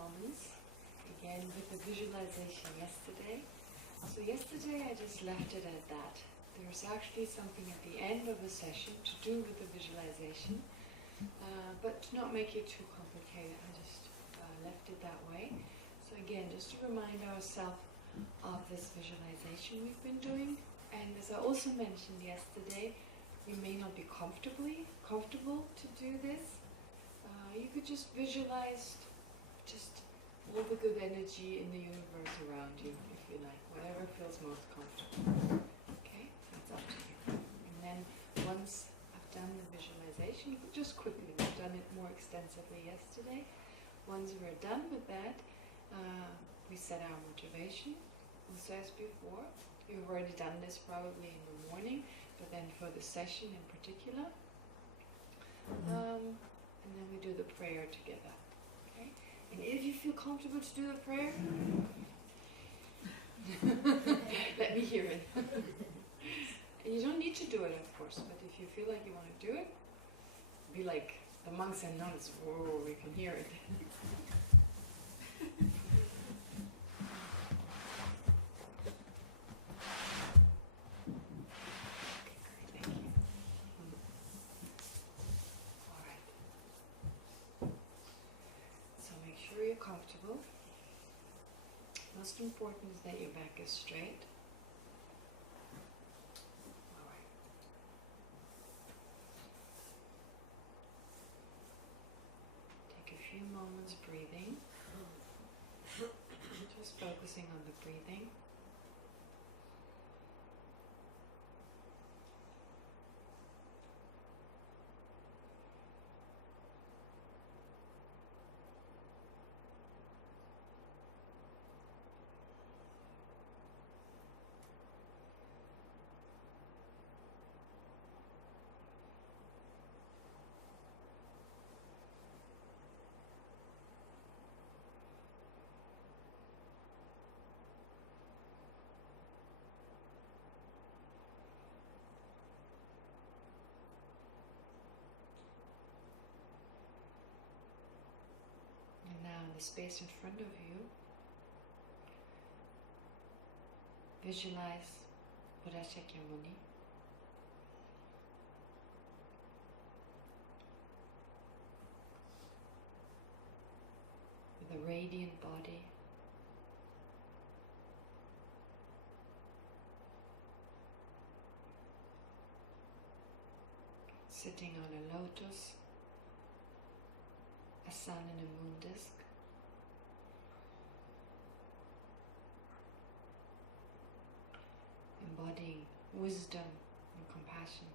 moments, again with the visualization yesterday. So yesterday I just left it at that. There's actually something at the end of the session to do with the visualization, but to not make it too complicated, I just left it that way. So again, just to remind ourselves of this visualization we've been doing. And as I also mentioned yesterday, you may not be comfortable to do this. You could just visualize just all the good energy in the universe around you, if you like, whatever feels most comfortable. Okay, that's up to you. And then once I've done the visualization, just quickly, we've done it more extensively yesterday. Once we're done with that, we set our motivation. Also as before, you've already done this probably in the morning, but then for the session in particular. And then we do the prayer together. Okay? And if you feel comfortable to do the prayer, let me hear it. And you don't need to do it, of course, but if you feel like you want to do it, be like the monks and nuns. Whoa, we can hear it. Comfortable. Most important is that your back is straight. All right. Take a few moments breathing. Just focusing on the breathing. The space in front of you, visualize Buddha Shakyamuni. With a radiant body, sitting on a lotus, a sun and a moon disk. Embodying wisdom and compassion.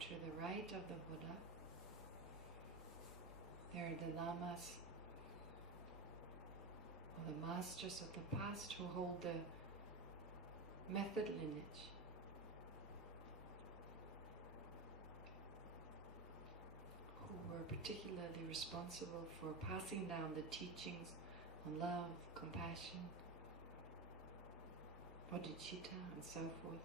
To the right of the Buddha, there are the lamas, or the masters of the past who hold the method lineage. Who were particularly responsible for passing down the teachings on love, compassion, bodhicitta, and so forth.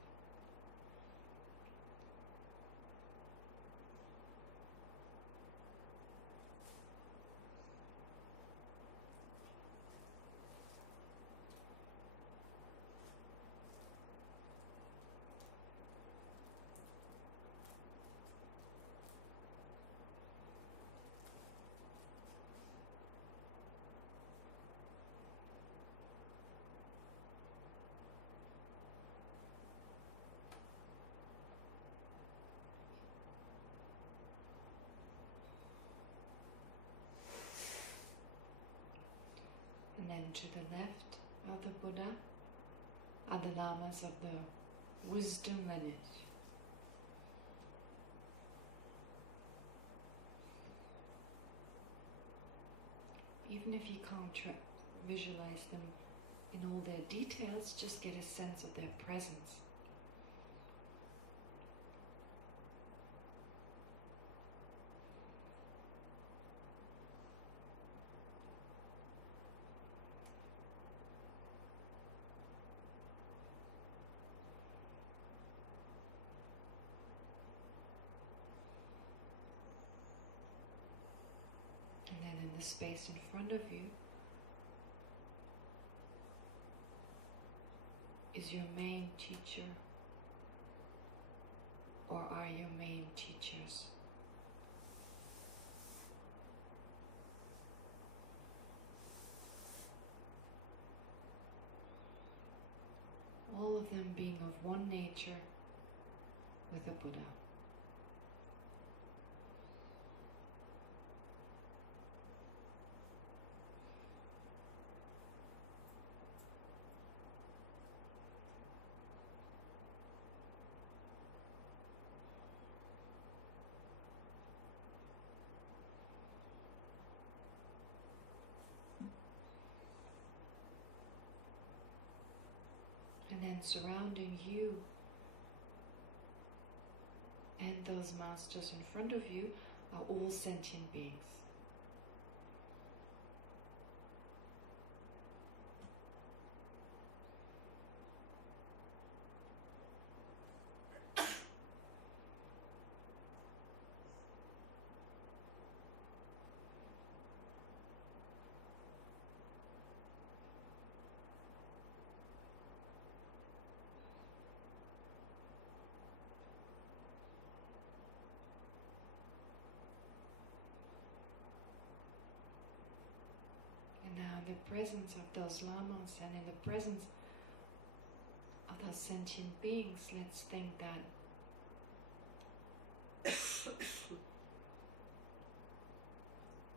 And then to the left of the Buddha are the lamas of the wisdom lineage. Even if you can't visualize them in all their details, just get a sense of their presence. And then in the space in front of you is your main teacher, or are your main teachers? All of them being of one nature with the Buddha. And then surrounding you and those masters in front of you are all sentient beings. Now in the presence of those lamas and in the presence of those sentient beings, let's think that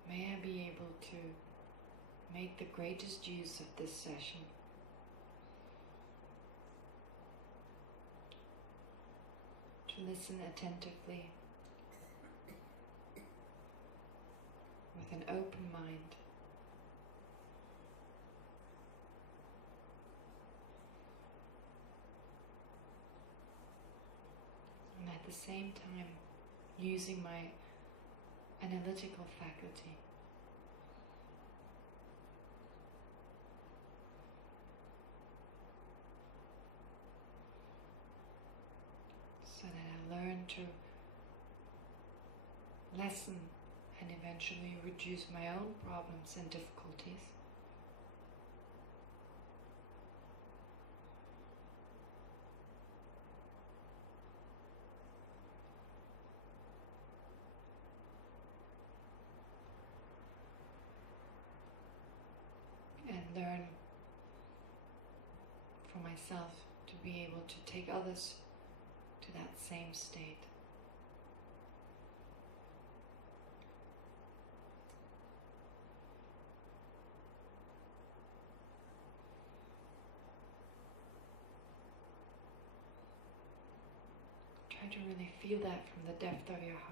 may I be able to make the greatest use of this session to listen attentively with an open mind. And at the same time, using my analytical faculty. So that I learn to lessen and eventually reduce my own problems and difficulties. And learn for myself to be able to take others to that same state. Try to really feel that from the depth of your heart.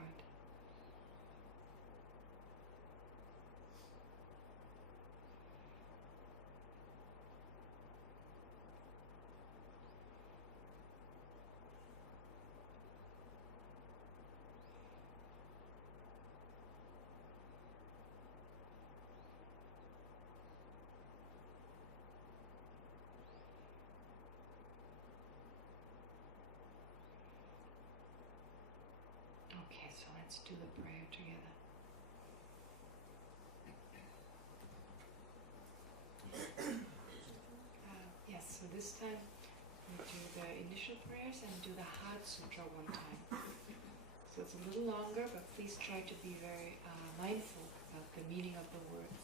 Okay, so let's do the prayer together. Yes, so this time we do the initial prayers and do the Heart Sutra one time. So it's a little longer, but please try to be very mindful about the meaning of the words.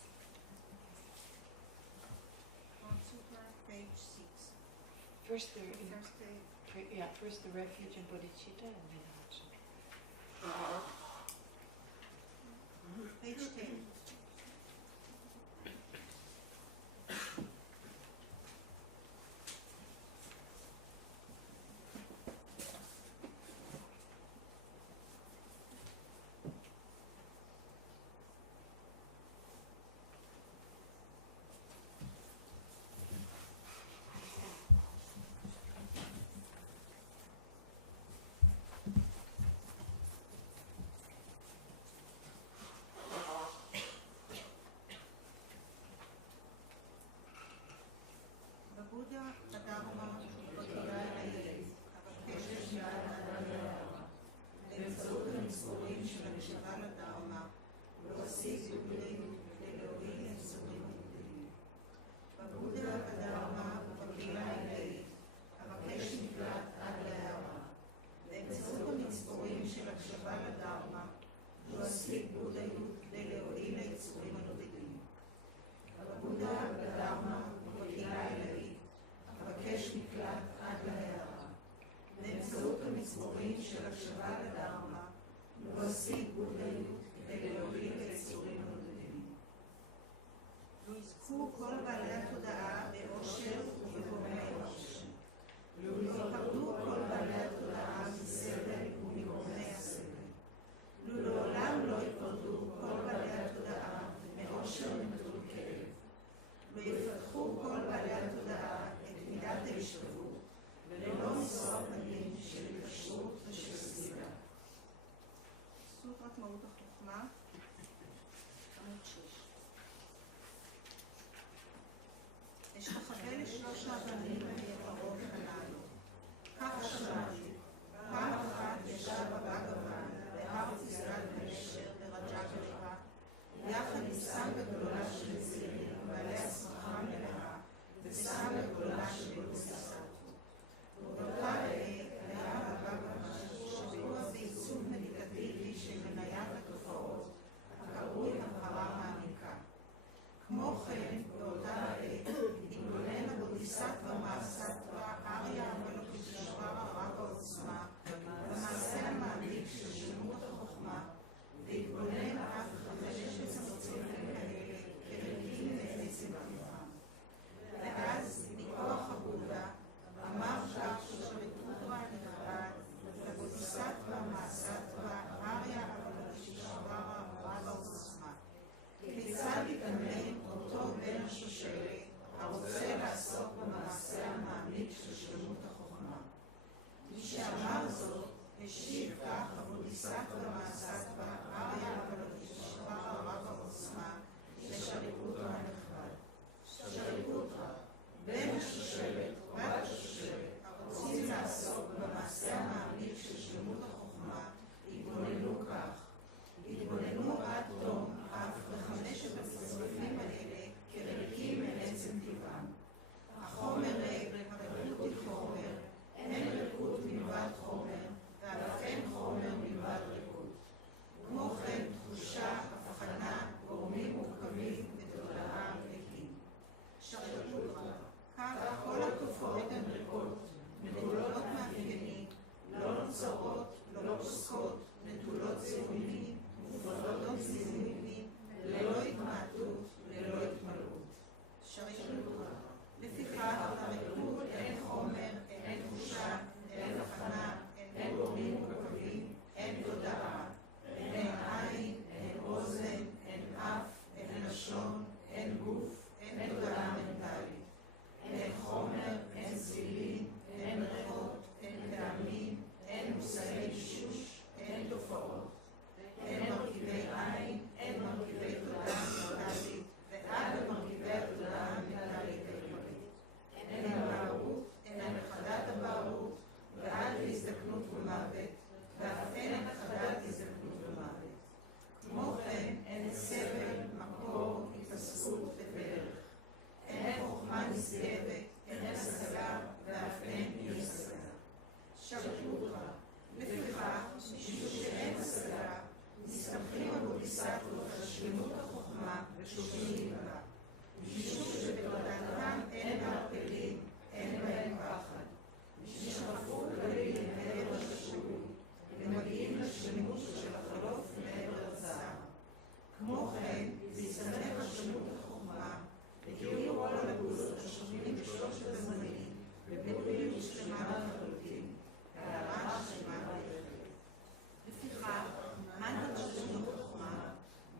Heart Sutra, page 6. First the First first the refuge and bodhicitta, and then Heart Sutra. page 10. ספרת מהות החוכמה, עמוד 6. אשתחווה לשלוש האבנים היקרות הללו. כך שמעתי. פעם אחת ישב בבגוון בהר פסגת גשר ברג'קליקה, יחד עם סנגה גדולה של צעירים בעלי הסמכה מלאה וסנגה גדולה של בודהיסטות. ובאותה עת היה בבגוון שבוע בעיצוב מדיטטיבי של מניית התופעות הקרוי הבהרה מעמיקה. כמו כן, באותה עת התבונן הבודהיסטווה מהסטווה אריה ולקיחת רב העוצמה במעשה המעמיק של שלמות החוכמה, והתבונן אף חמשת צמצומים כאלה כרקים מעצם טבעם. ואז מכוח הבודה אמר כך שריטוטרה נכבד לבודהיסטווה מהסטווה אריה ולקיחת רב העוצמה. כיצד יתאמן אותו בן השושלת הרוצה לעסוק במעשה המעמיק של שלמות החוכמה? כשאמר זאת, השיב כך הבודהיסטווה מהסטווה אריה ולקיחת רב העוצמה לשריטוטרה הנכבד. שריטוטרה, בן השושלת או בת השושלת הרוצים לעסוק במעשה המעמיק של שלמות החוכמה, התבוננו כך. התבוננו עד תום אף בחמשת הצרפים האלה כרקים מעצם טבעם. החומר ריק, הריקות היא חומר, אין ריקות מלבד חומר, ואף אין חומר מלבד ריקות. כמו כן, תחושה, הבחנה, גורמים מורכבים ותודעה ריקים. שריטוטרה, כך כל התופעות הן ריקות, נטולות מאפיינים, לא נוצרות, לא פוסקות, נטולות זיהומים, מופרדות זיהומים, ללא התמעטות, ללא התמלאות. שריטוטרה, לפיכך לריקות אין חומר, אין תחושה, אין הבחנה, אין גורמים מורכבים, אין תודעה, אין עין, אין אוזן, אין אף, אין לשון, אין גוף, אין תודעה מנטלית. אין חומר, אין צלילים, אין ריחות, אין טעמים, אין מושגי גישוש, אין תופעות. אין מרכיבי עין, אין מרכיבי תודעה מנטלית, ועד למרכיבי התודעה המנטלית העיקרית. אין הבערות, אין הכחדת הבערות, ועד להזדקנות ומוות, ואף אין הכחדת הזדקנות ומוות. כמו כן, אין סבל, מקור, התעסקות ודרך. אין חוכמה נשגבת, אין השגה, ואף אין אי השגה. שריטוטרה, לפיכך, משום שאין השגה, מסתמכים הבודהיסטבות על שלמות החוכמה ושופטים בה. משום שבתודעתם אין מערפלים, אין בהם פחד. משרפו כללים מעבר לשגוי, ומגיעים לשלמות של החלוף מעבר לצער. כמו כן, להסתמך על שלמות החוכמה, הגיעו כל הנקודות השוכנים בשלושת הזמנים, בבריאות שלמה לחלוטין, הערה שלמה ביחד. לפיכך, מנטרת שלמות החוכמה,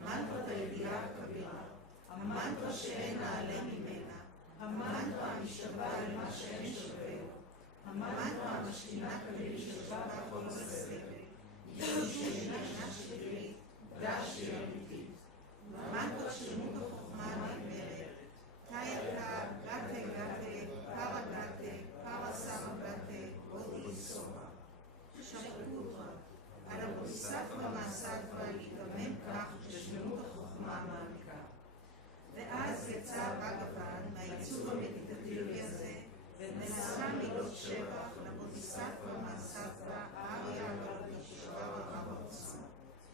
מנטרת הידיעה הכבירה, המנטרה שאין נעלה ממנה, המנטרה המשתווה למה שאין שווה, המנטרה המשתינה כליל שווה בכל הסבל, משום שאינה שקרית, דש היא אמיתית. מנטרת שלמות החוכמה נאמרת, תאיקה, גתה גתה, פרה גתה, פרה סמה גתה, בודי סובה. שריטוטרה, על הבודהיסטווה מהסטווה להתאמן כך בשלמות החוכמה המעמיקה. ואז יצא הבגוון מהעיצוב המדיטטיבי הזה, ונשא מילות שבח לבודהיסטווה מהסטווה אריה ולקיחת רב העוצמה.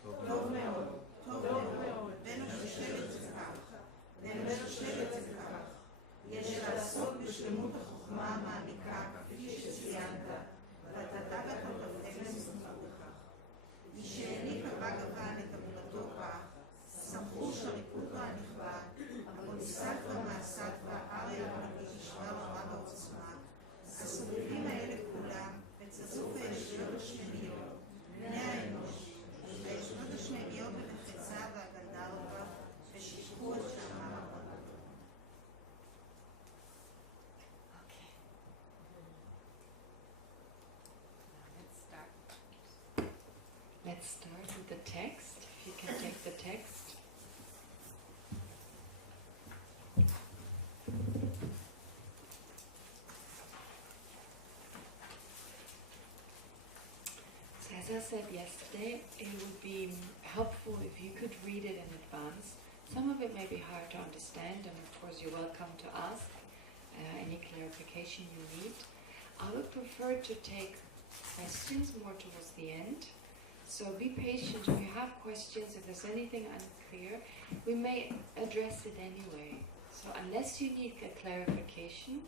טוב מאוד, טוב מאוד, בן השושלת זה כך, בן השושלת זה כך. יש לעסוק בשלמות החוכמה המעמיקה כפי שציינת, ותדע ותתפעל סמכות בכך. משהעניק הבגוון את אמונתו כך, סמכו שריטוטרה הנכבד, הבודהיסטווה מהסטווה אריה ולקיחת רב העוצמה, הסובבים האלה let's start with the text. If you can take the text. So as I said yesterday, it would be helpful if you could read it in advance. Some of it may be hard to understand, and of course you're welcome to ask any clarification you need. I would prefer to take questions more towards the end. So be patient if you have questions, if there's anything unclear, we may address it anyway. So unless you need a clarification,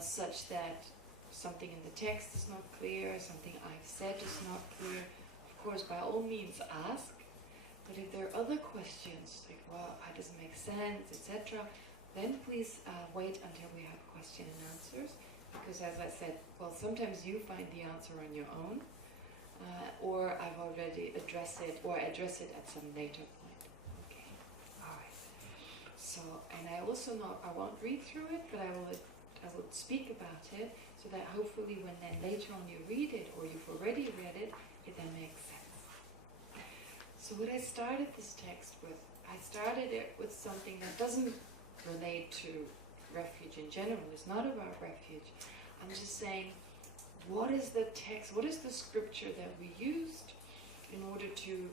such that something in the text is not clear, something I've said is not clear, of course by all means ask. But if there are other questions, like, well, how does it make sense, etc., then please wait until we have question and answers. Because as I said, well, sometimes you find the answer on your own, or I've already addressed it, or address it at some later point. Okay, all right. So, and I also know, I won't read through it, but I will speak about it, so that hopefully when then later on you read it, or you've already read it, it then makes sense. So what I started this text with, I started it with something that doesn't relate to refuge in general. It's not about refuge. I'm just saying, what is the text, what is the scripture that we used in order to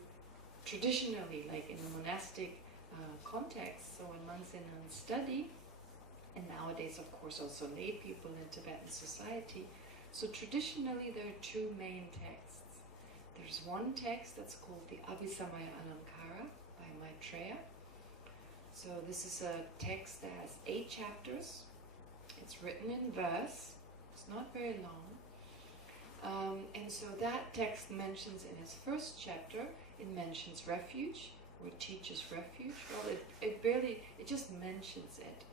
traditionally, like in a monastic context, so when monks and nuns study, and nowadays of course also lay people in Tibetan society, so traditionally there are two main texts. There's one text that's called the Abhisamaya Alamkara by Maitreya. So this is a text that has 8 chapters. It's written in verse. It's not very long. And so that text mentions in its first chapter, it mentions refuge, or it teaches refuge. Well, it just mentions it.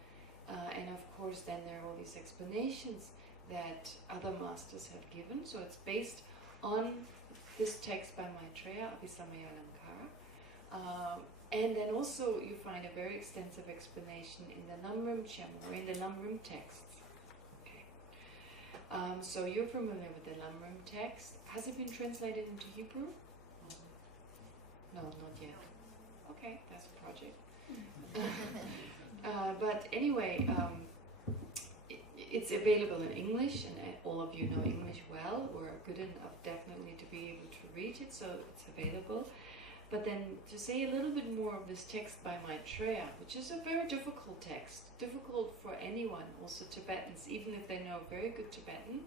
And of course then there are all these explanations that other masters have given. So it's based on this text by Maitreya, Abhisamaya Alamkara. And then also you find a very extensive explanation in the Namrim Chem, or in the Namrim texts. Okay. So you're familiar with the Namrim text. Has it been translated into Hebrew? No, not yet. Okay, that's a project. But anyway, it's available in English, and all of you know English well. We're good enough definitely to be able to read it, so it's available. But then to say a little bit more of this text by Maitreya, which is a very difficult text, difficult for anyone, also Tibetans, even if they know very good Tibetan,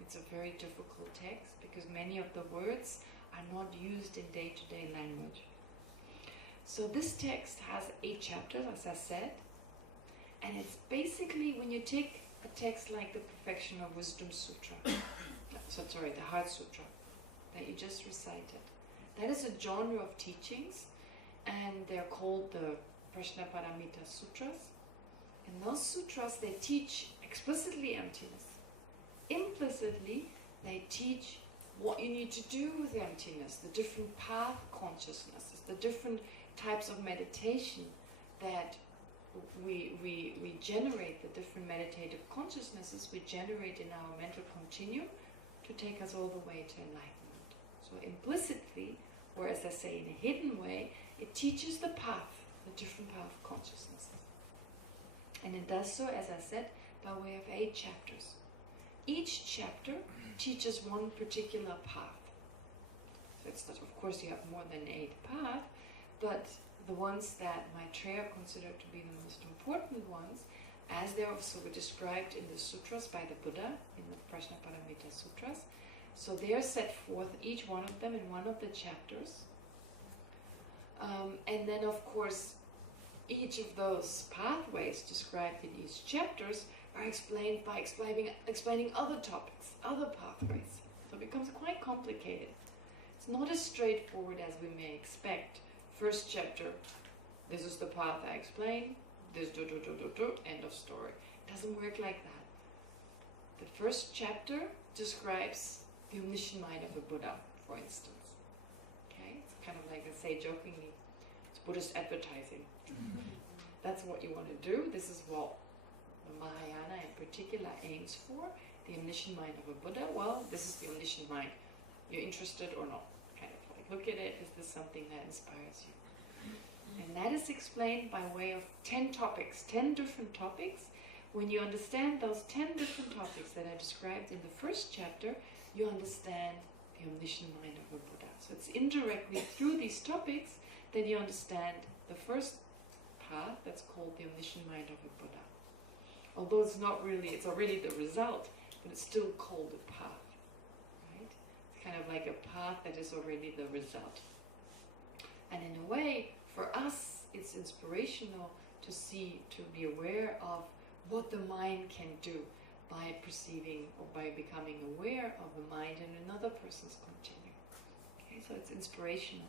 it's a very difficult text because many of the words are not used in day-to-day language. So this text has 8 chapters, as I said, and it's basically when you take a text like the Perfection of Wisdom Sutra, the Heart Sutra, that you just recited. That is a genre of teachings, and they're called the Prajnaparamita Sutras. And those sutras, they teach explicitly emptiness. Implicitly, they teach what you need to do with emptiness, the different path consciousnesses, the different types of meditation that we generate, the different meditative consciousnesses we generate in our mental continuum to take us all the way to enlightenment. So implicitly, or as I say in a hidden way, it teaches the path, the different path consciousnesses. And it does so, as I said, by way of 8 chapters. Each chapter teaches one particular path. So it's not, of course you have more than 8 paths, but the ones that Maitreya considered to be the most important ones, as they also were described in the sutras by the Buddha, in the Prajnaparamita Sutras. So they are set forth, each one of them, in one of the chapters. And then, of course, each of those pathways described in each chapters are explained by explaining other topics, other pathways. So it becomes quite complicated. It's not as straightforward as we may expect. First chapter, this is the path I explain, this end of story. It doesn't work like that. The first chapter describes the omniscient mind of a Buddha, for instance. Okay, it's kind of like I say jokingly, it's Buddhist advertising. That's what you want to do. This is what the Mahayana in particular aims for, the omniscient mind of a Buddha. Well, this is the omniscient mind. You're interested or not, kind of like. look at it, is this something that inspires you? And that is explained by way of 10 topics, 10 different topics. When you understand those 10 different topics that I described in the first chapter, you understand the omniscient mind of a Buddha. So it's indirectly through these topics that you understand the first path that's called the omniscient mind of a Buddha. Although it's not really, it's already the result, but it's still called a path, right? It's kind of like a path that is already the result. And in a way, for us, it's inspirational to see, to be aware of what the mind can do by perceiving or by becoming aware of the mind in another person's continuum. Okay, so it's inspirational.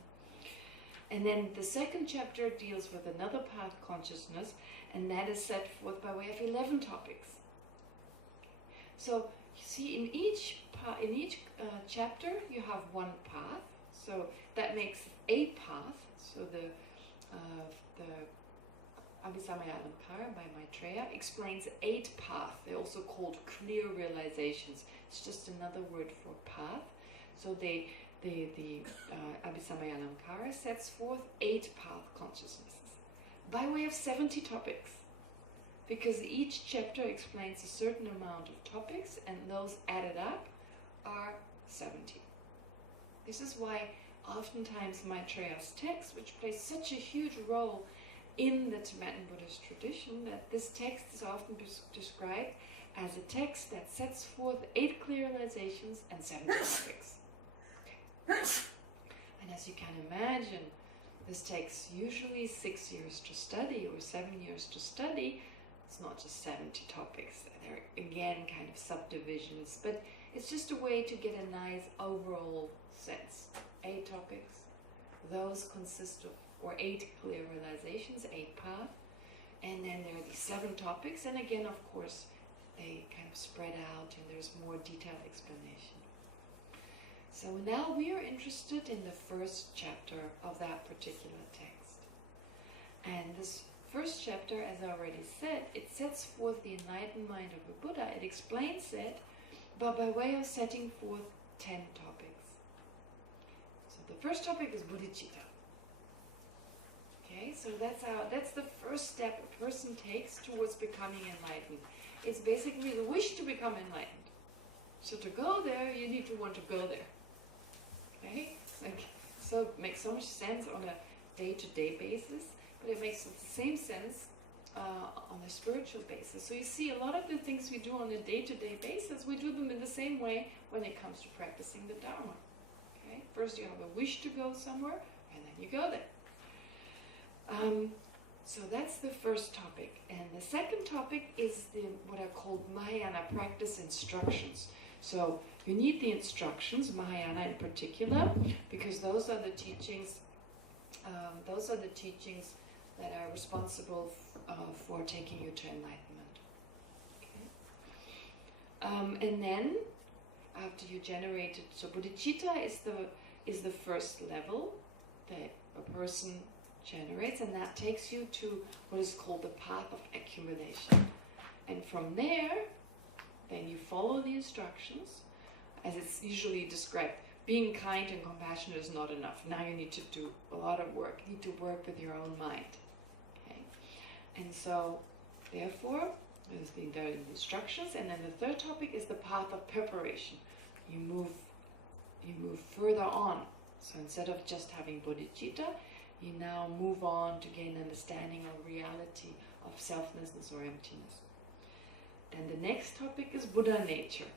And then the second chapter deals with another path, consciousness, and that is set forth by way of 11 topics. So you see, in each chapter you have one path. So that makes a path. So the Abhisamaya Alankara by Maitreya explains 8 paths. They're also called clear realizations. It's just another word for path. So the Abhisamaya Alankara sets forth 8 path consciousnesses by way of 70 topics, because each chapter explains a certain amount of topics, and those added up are 70. This is why oftentimes Maitreya's text, which plays such a huge role in the Tibetan Buddhist tradition, that this text is often described as a text that sets forth 8 clear realizations and 70 topics. And as you can imagine, this takes usually 6 years to study or 7 years to study. It's not just 70 topics. They're again kind of subdivisions, but it's just a way to get a nice overall sense. 8 topics. Those consist of, or 8 clear realizations, 8 paths. And then there are these 7 topics, and again, of course, they kind of spread out and there's more detailed explanation. So now we are interested in the first chapter of that particular text. And this first chapter, as I already said, it sets forth the enlightened mind of a Buddha. It explains it, but by way of setting forth 10 topics. So the first topic is bodhicitta. Okay, so that's the first step a person takes towards becoming enlightened. It's basically the wish to become enlightened. So to go there, you need to want to go there. Okay? So it makes so much sense on a day-to-day basis, but it makes the same sense on a spiritual basis. So you see, a lot of the things we do on a day-to-day basis, we do them in the same way when it comes to practicing the Dharma. Okay? First you have a wish to go somewhere, and then you go there. So that's the first topic. And the second topic is what are called Mahayana practice instructions. So you need the instructions, Mahayana in particular, because those are the teachings that are responsible for taking you to enlightenment. Okay? And then, after you generate it, so bodhicitta is the first level that a person generates, and that takes you to what is called the path of accumulation. And from there, then you follow the instructions, as it's usually described. Being kind and compassionate is not enough. Now you need to do a lot of work. You need to work with your own mind. Okay? And so, therefore, there's the instructions, and then the third topic is the path of preparation. You move further on. So instead of just having bodhicitta, you now move on to gain understanding of reality, of selflessness or emptiness. Then the next topic is Buddha nature.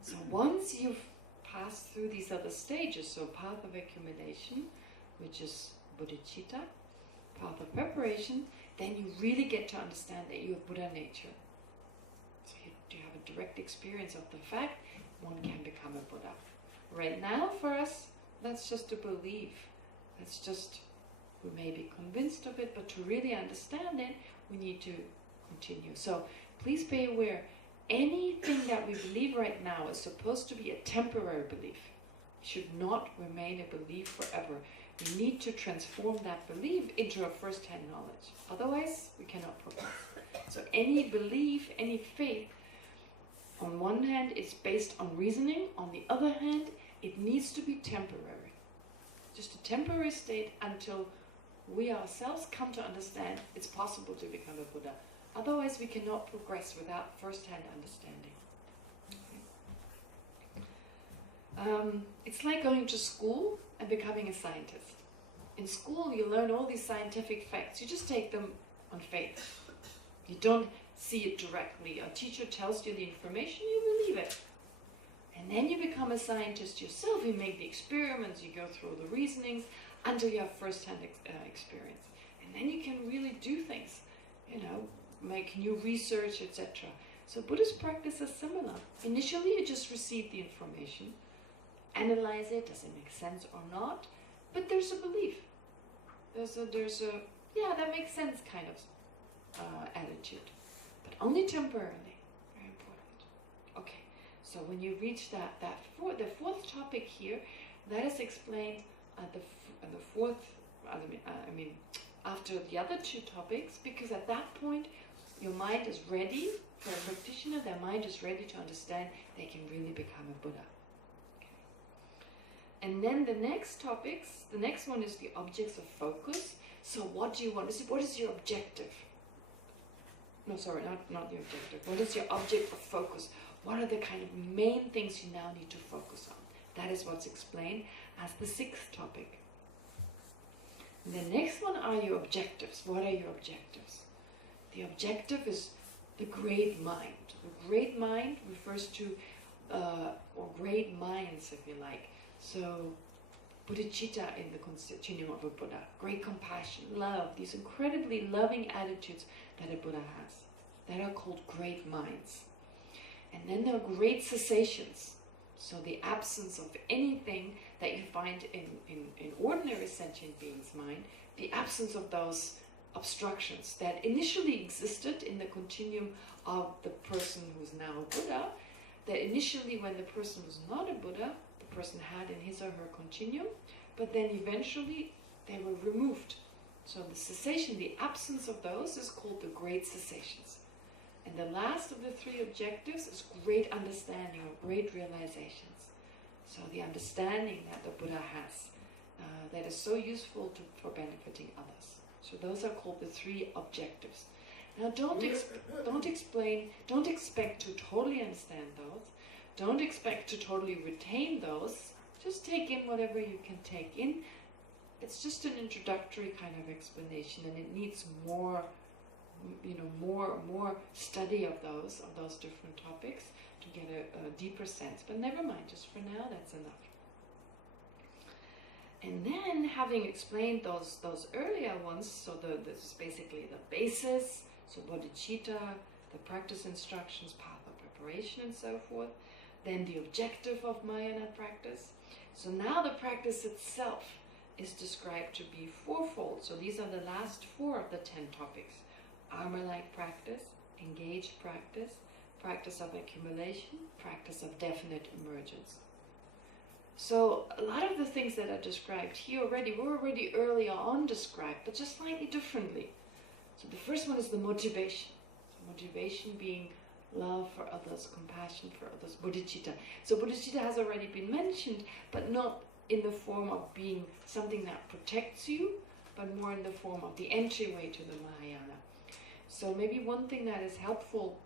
So once you've passed through these other stages, so path of accumulation, which is bodhicitta, path of preparation, then you really get to understand that you have Buddha nature. So you have a direct experience of the fact one can become a Buddha. Right now, for us, that's just a belief. That's just, we may be convinced of it, but to really understand it, we need to continue. So please be aware, anything that we believe right now is supposed to be a temporary belief. It should not remain a belief forever. We need to transform that belief into a first-hand knowledge. Otherwise, we cannot progress. So any belief, any faith, on one hand, is based on reasoning. On the other hand, it needs to be temporary. Just a temporary state until we ourselves come to understand it's possible to become a Buddha. Otherwise we cannot progress without first-hand understanding. It's like going to school and becoming a scientist. In school you learn all these scientific facts, you just take them on faith. You don't see it directly. A teacher tells you the information, you believe it. And then you become a scientist yourself, you make the experiments, you go through the reasonings until you have first-hand experience. And then you can really do things, make new research, etc. So Buddhist practice is similar. Initially you just receive the information, analyze it, does it make sense or not, but there's a belief. There's a yeah, that makes sense kind of attitude, but only temporarily. Very important. Okay, so when you reach the fourth topic here, that is explained at the fourth. After the other two topics, because at that point your mind is ready for a practitioner. Their mind is ready to understand they can really become a Buddha. Okay. And then the next one is the objects of focus. So what do you want? What is your objective? No, sorry, not the objective. What is your object of focus? What are the kind of main things you now need to focus on? That is what's explained as the sixth topic. And the next one are your objectives. What are your objectives? The objective is the great mind. The great mind refers to, or great minds, if you like. So, bodhicitta in the continuum of a Buddha. Great compassion, love, these incredibly loving attitudes that a Buddha has. That are called great minds. And then there are great cessations. So the absence of anything that you find in ordinary sentient beings' mind, the absence of those obstructions that initially existed in the continuum of the person who's now a Buddha, that initially when the person was not a Buddha, the person had in his or her continuum, but then eventually they were removed. So the cessation, the absence of those is called the great cessations. And the last of the three objectives is great understanding or great realizations. So the understanding that the Buddha has that is so useful for benefiting others. So those are called the three objectives. Now don't expect to totally understand those. Don't expect to totally retain those. Just take in whatever you can take in. It's just an introductory kind of explanation, and it needs more study of those different topics to get a deeper sense. But never mind, just for now, that's enough. And then, having explained those earlier ones, so this is basically the basis, so bodhicitta, the practice instructions, path of preparation, and so forth. Then the objective of Mahayana practice. So now the practice itself is described to be fourfold. So these are the last four of the 10 topics. Armor-like practice, engaged practice, practice of accumulation, practice of definite emergence. So a lot of the things that are described here already were already earlier on described, but just slightly differently. So the first one is the motivation. So motivation being love for others, compassion for others, bodhicitta. So bodhicitta has already been mentioned, but not in the form of being something that protects you, but more in the form of the entryway to the Mahayana. So maybe one thing that is helpful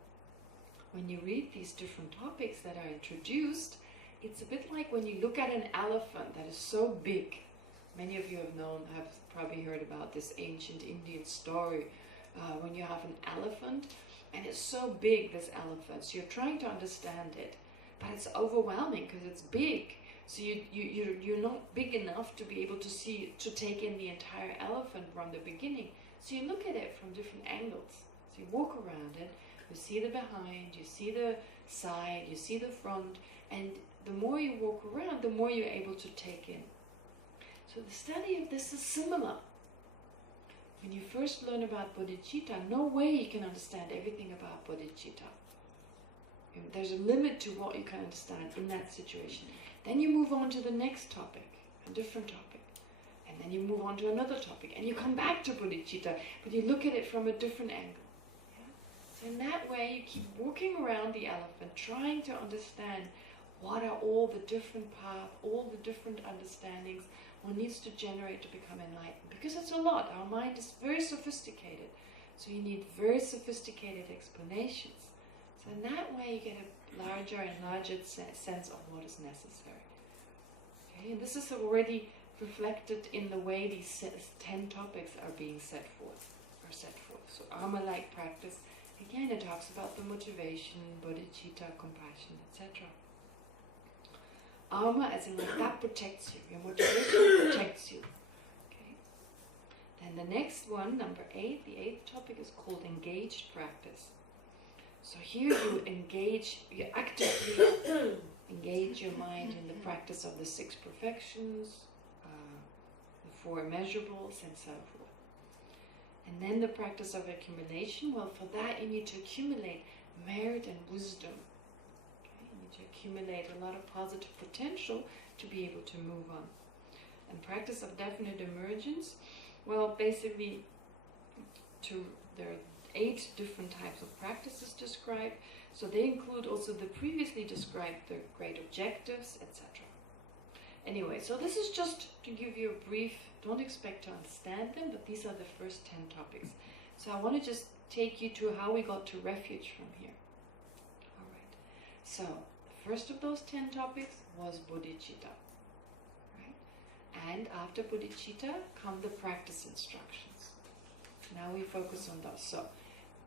when you read these different topics that are introduced, it's a bit like when you look at an elephant that is so big. Many of you have probably heard about this ancient Indian story when you have an elephant and it's so big, this elephant, so you're trying to understand it, but it's overwhelming because it's big. So you're not big enough to be able to take in the entire elephant from the beginning. So you look at it from different angles. So you walk around it, you see the behind, you see the side, you see the front, and the more you walk around, the more you're able to take in. So the study of this is similar. When you first learn about bodhicitta, no way you can understand everything about bodhicitta. There's a limit to what you can understand in that situation. Then you move on to the next topic, a different topic. And then you move on to another topic. And you come back to bodhicitta, but you look at it from a different angle. Yeah? So in that way, you keep walking around the elephant, trying to understand What are all the different paths, all the different understandings one needs to generate to become enlightened? Because it's a lot. Our mind is very sophisticated. So you need very sophisticated explanations. So in that way you get a larger and larger sense of what is necessary. Okay? And this is already reflected in the way these 10 topics are being set forth. So Arma-like practice, again it talks about the motivation, bodhicitta, compassion, etc. Arma as in like that protects you. Your motivation protects you. Okay. Then the next one, number 8, the 8th topic is called engaged practice. So here you actively engage your mind in the practice of the 6 perfections, the 4 immeasurables, and so forth. And then the practice of accumulation, well, for that you need to accumulate merit and wisdom. Okay? You need to accumulate a lot of positive potential to be able to move on. And practice of definite emergence, well, basically, there are 8 different types of practices described. So they include also the previously described, the great objectives, etc. Anyway, so this is just to give you a brief, don't expect to understand them, but these are the first 10 topics. So I want to just take you to how we got to refuge from here. Alright, so the first of those 10 topics was bodhicitta. Right? And after bodhicitta come the practice instructions. Now we focus on those. So,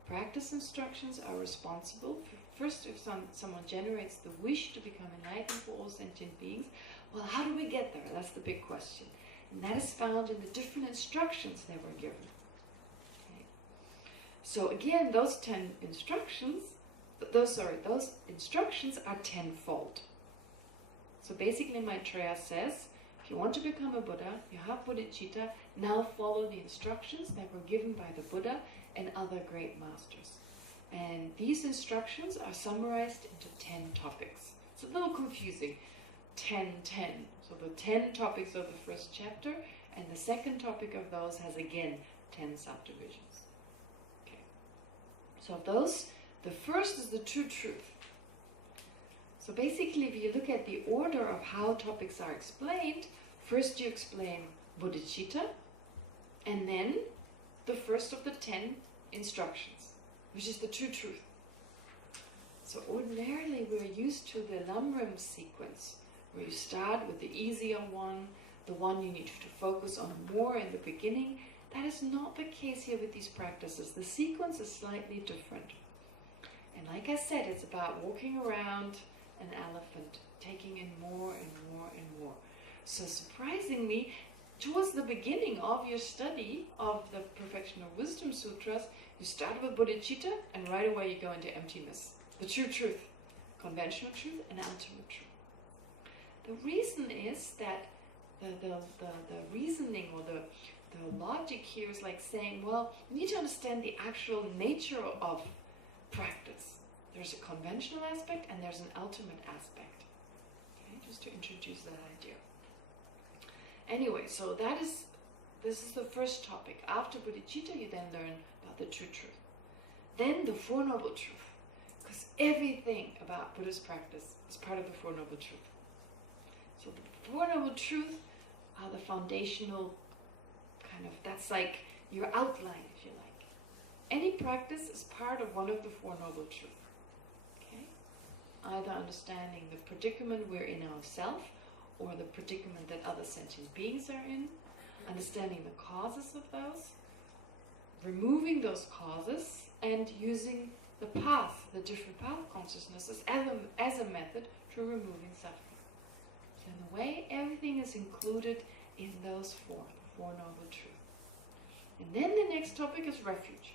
practice instructions are responsible. First, if someone generates the wish to become enlightened for all sentient beings, well, how do we get there? That's the big question. And that is found in the different instructions that were given. Okay. So again, those 10 instructions, those instructions are tenfold. So basically Maitreya says, if you want to become a Buddha, you have bodhicitta, now follow the instructions that were given by the Buddha and other great masters. And these instructions are summarized into 10 topics. It's a little confusing. 10. So the 10 topics of the first chapter, and the second topic of those has again 10 subdivisions. Okay. So of those, the first is the true truth. So basically, if you look at the order of how topics are explained, first you explain bodhicitta, and then the first of the 10 instructions, which is the true truth. So ordinarily we're used to the Lamrim sequence, where you start with the easier one, the one you need to focus on more in the beginning. That is not the case here with these practices. The sequence is slightly different. And like I said, it's about walking around an elephant, taking in more and more and more. So surprisingly, towards the beginning of your study of the Perfection of Wisdom Sutras, you start with bodhicitta and right away you go into emptiness. The true truth, conventional truth and ultimate truth. The reason is that the reasoning or the logic here is like saying, well, you need to understand the actual nature of practice. There's a conventional aspect and there's an ultimate aspect. Okay, just to introduce that idea. Anyway, so this is the first topic. After bodhicitta, you then learn about the true truth. Then the Four Noble Truth. Because everything about Buddhist practice is part of the Four Noble Truth. So the Four Noble Truth are the foundational that's like your outline, if you like. Any practice is part of one of the Four Noble Truths. Okay? Either understanding the predicament we're in ourselves, or the predicament that other sentient beings are in, understanding the causes of those, removing those causes, and using the path, the different path consciousnesses as a method to removing suffering. So in a way, everything is included in those four, the Four Noble Truths. And then the next topic is refuge.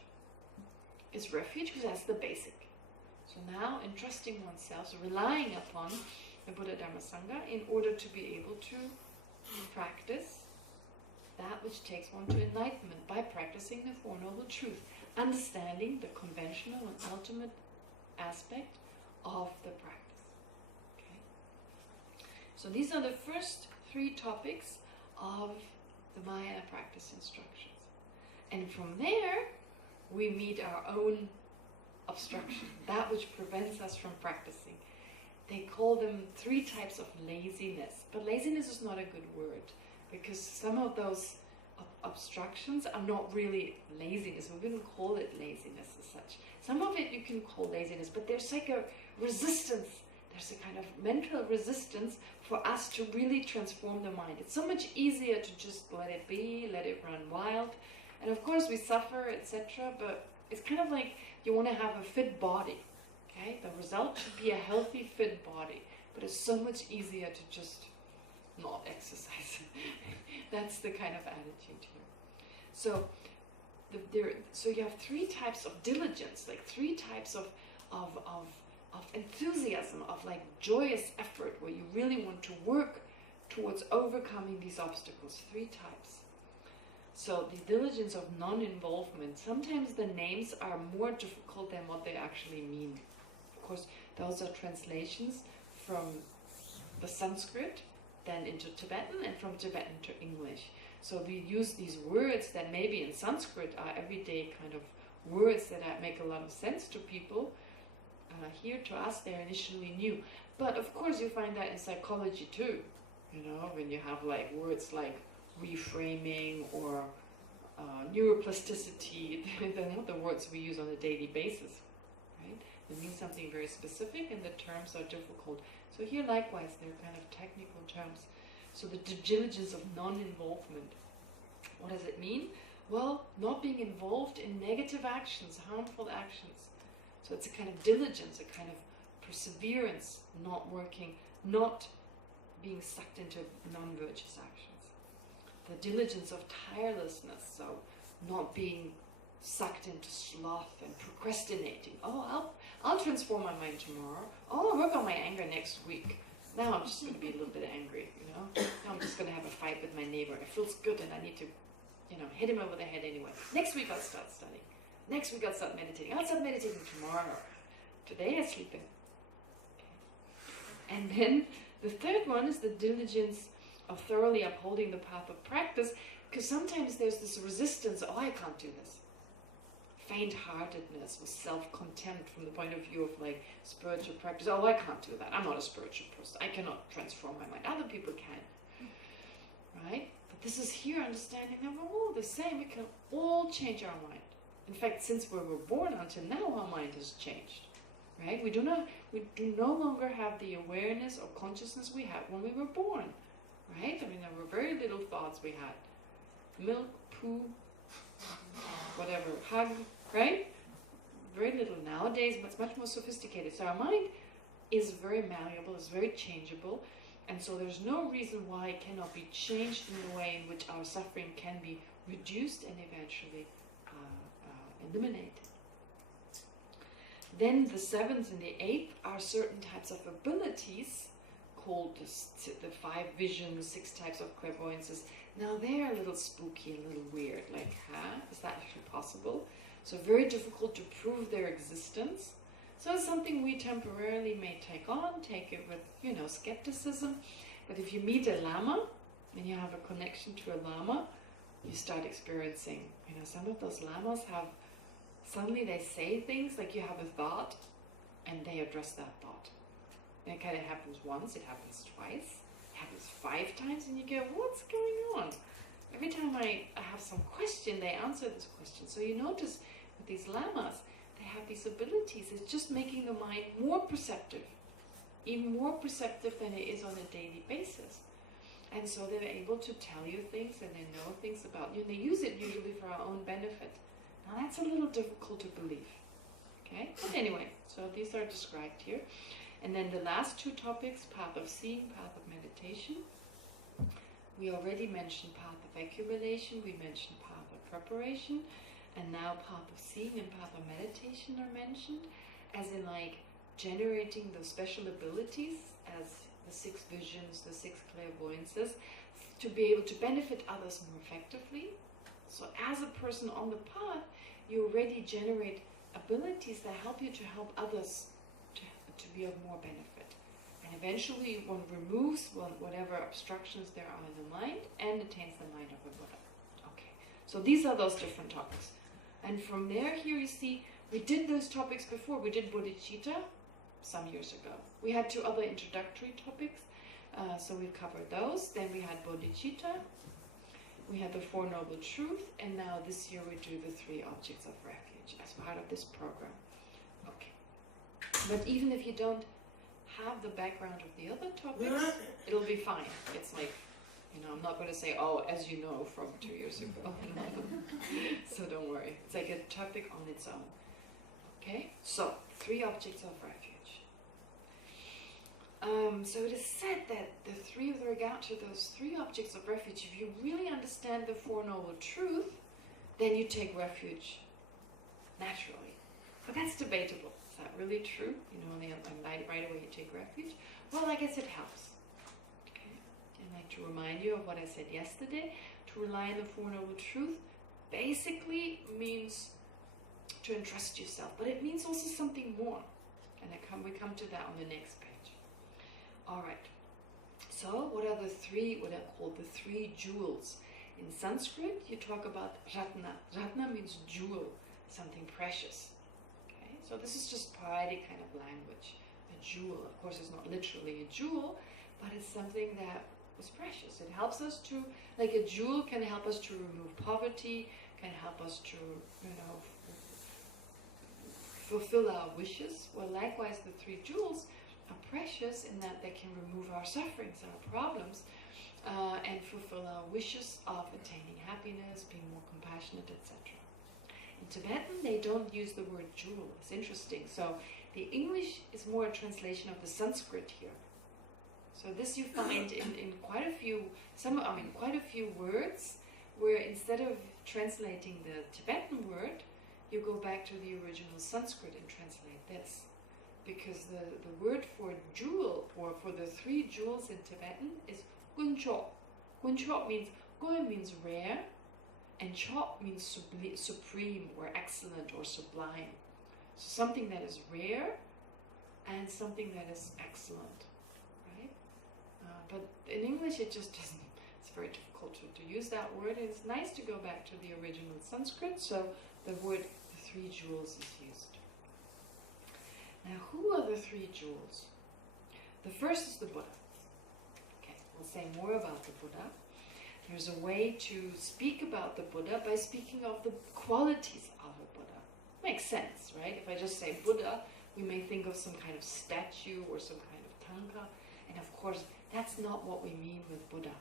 It's refuge because that's the basic. So now entrusting oneself, so relying upon the Buddha Dharma Sangha in order to be able to practice that which takes one to enlightenment by practicing the Four Noble Truths, understanding the conventional and ultimate aspect of the practice. Okay? So these are the first three topics of the Mahayana practice instructions. And from there, we meet our own obstruction, that which prevents us from practicing. they call them 3 types of laziness. But laziness is not a good word, because some of those obstructions are not really laziness. We wouldn't call it laziness as such. Some of it you can call laziness, but there's like a resistance. There's a kind of mental resistance for us to really transform the mind. It's so much easier to just let it be, let it run wild. And of course we suffer, etc. But it's kind of like you want to have a fit body. Okay? The result should be a healthy, fit body. But it's so much easier to just not exercise. That's the kind of attitude here. So, so you have 3 types of diligence, like 3 types of enthusiasm, of like joyous effort, where you really want to work towards overcoming these obstacles. 3 types. So the diligence of non-involvement, sometimes the names are more difficult than what they actually mean. Of course, those are translations from the Sanskrit, then into Tibetan, and from Tibetan to English. So we use these words that maybe in Sanskrit are everyday kind of words that make a lot of sense to people. Here to us they're initially new. But of course you find that in psychology too. You know, when you have like words like reframing or neuroplasticity, they're not the words we use on a daily basis. Right? They mean something very specific and the terms are difficult. So here likewise they're kind of technical terms. So the diligence of non-involvement. What does it mean? Well, not being involved in negative actions, harmful actions. So it's a kind of diligence, a kind of perseverance, not working, not being sucked into non-virtuous actions. The diligence of tirelessness, so not being sucked into sloth and procrastinating. Oh, I'll transform my mind tomorrow. Oh, I'll work on my anger next week. Now I'm just going to be a little bit angry, you know. Now I'm just going to have a fight with my neighbor. It feels good and I need to, you know, hit him over the head anyway. Next week I'll start studying. Next week I'll start meditating. I'll start meditating tomorrow. Today I'm sleeping. Okay. And then the 3rd one is the diligence of thoroughly upholding the path of practice, because sometimes there's this resistance, oh, I can't do this. Faint-heartedness or self-contempt from the point of view of like spiritual practice. Oh, I can't do that. I'm not a spiritual person. I cannot transform my mind. Other people can. Right? But this is here understanding that we're all the same. We can all change our mind. In fact, since we were born until now, our mind has changed. Right? We do no longer have the awareness or consciousness we had when we were born. Right? I mean, there were very little thoughts we had. Milk, poo, whatever, hug, right? Very little. Nowadays, it's much more sophisticated. So our mind is very malleable, is very changeable, and so there's no reason why it cannot be changed in the way in which our suffering can be reduced and eventually eliminated. Then the 7th and the 8th are certain types of abilities called the 5 visions, 6 types of clairvoyances. Now they're a little spooky and a little weird, like, is that actually possible? So very difficult to prove their existence. So it's something we temporarily may take it with, you know, skepticism. But if you meet a lama, and you have a connection to a lama, you start experiencing, you know, some of those lamas have, suddenly they say things, like you have a thought, and they address that thought. And it kind of happens once, it happens twice, it happens 5 times, and you go, what's going on? Every time I have some question, they answer this question. So you notice with these lamas, they have these abilities. It's just making the mind more perceptive, even more perceptive than it is on a daily basis. And so they're able to tell you things, and they know things about you, and they use it usually for our own benefit. Now that's a little difficult to believe. Okay? But anyway, so these are described here. And then the last 2 topics, path of seeing, path of meditation. We already mentioned path of accumulation, we mentioned path of preparation, and now path of seeing and path of meditation are mentioned, as in like generating those special abilities as the 6 visions, the 6 clairvoyances, to be able to benefit others more effectively. So as a person on the path, you already generate abilities that help you to help others to be of more benefit. And eventually one removes whatever obstructions there are in the mind and attains the mind of a Buddha. Okay, so these are those different topics. And from there, here you see, we did those topics before. We did bodhicitta, some years ago. We had 2 other introductory topics, so we covered those. Then we had bodhicitta, we had the 4 noble truths, and now this year we do the 3 objects of refuge as part of this program. Okay. But even if you don't have the background of the other topics, it'll be fine. It's like, I'm not going to say, oh, as you know from 2 years ago. So don't worry. It's like a topic on its own. Okay? So, 3 objects of refuge. So it is said that with regard to those 3 objects of refuge, if you really understand the 4 noble truths, then you take refuge naturally. But that's debatable. Is that really true? Right away you take refuge? Well, I guess it helps. Okay? I'd like to remind you of what I said yesterday. To rely on the 4 noble truths basically means to entrust yourself, but it means also something more. And we come to that on the next page. All right. So, what are what are called the 3 jewels? In Sanskrit, you talk about ratna. Ratna means jewel, something precious. Okay, so this is just poetic kind of language. A jewel, of course, is not literally a jewel, but it's something that was precious. It helps us to, like a jewel can help us to remove poverty, can help us to, fulfill our wishes. Well, likewise, the 3 jewels are precious in that they can remove our sufferings, our problems, and fulfill our wishes of attaining happiness, being more compassionate, etc. In Tibetan, they don't use the word jewel. It's interesting. So the English is more a translation of the Sanskrit here. So this you find in quite a few words where instead of translating the Tibetan word, you go back to the original Sanskrit and translate this. Because the word for jewel, or for the 3 jewels in Tibetan, is guncho. Guncho means rare, and chop means supreme, or excellent, or sublime. So something that is rare, and something that is excellent, right? But in English it just doesn't, it's very difficult to use that word. It's nice to go back to the original Sanskrit, so the 3 jewels is used. Now, who are the 3 jewels? The first is the Buddha. Okay, we'll say more about the Buddha. There's a way to speak about the Buddha by speaking of the qualities of a Buddha. Makes sense, right? If I just say Buddha, we may think of some kind of statue or some kind of tanka, and of course, that's not what we mean with Buddha.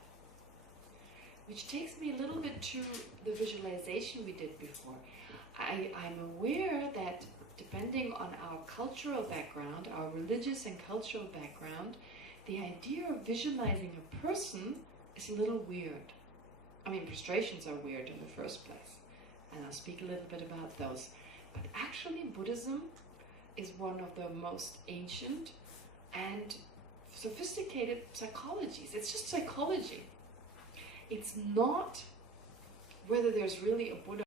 Which takes me a little bit to the visualization we did before. I'm aware that depending on our cultural background, our religious and cultural background, the idea of visualizing a person is a little weird. I mean, prostrations are weird in the first place, and I'll speak a little bit about those. But actually, Buddhism is one of the most ancient and sophisticated psychologies. It's just psychology. It's not whether there's really a Buddha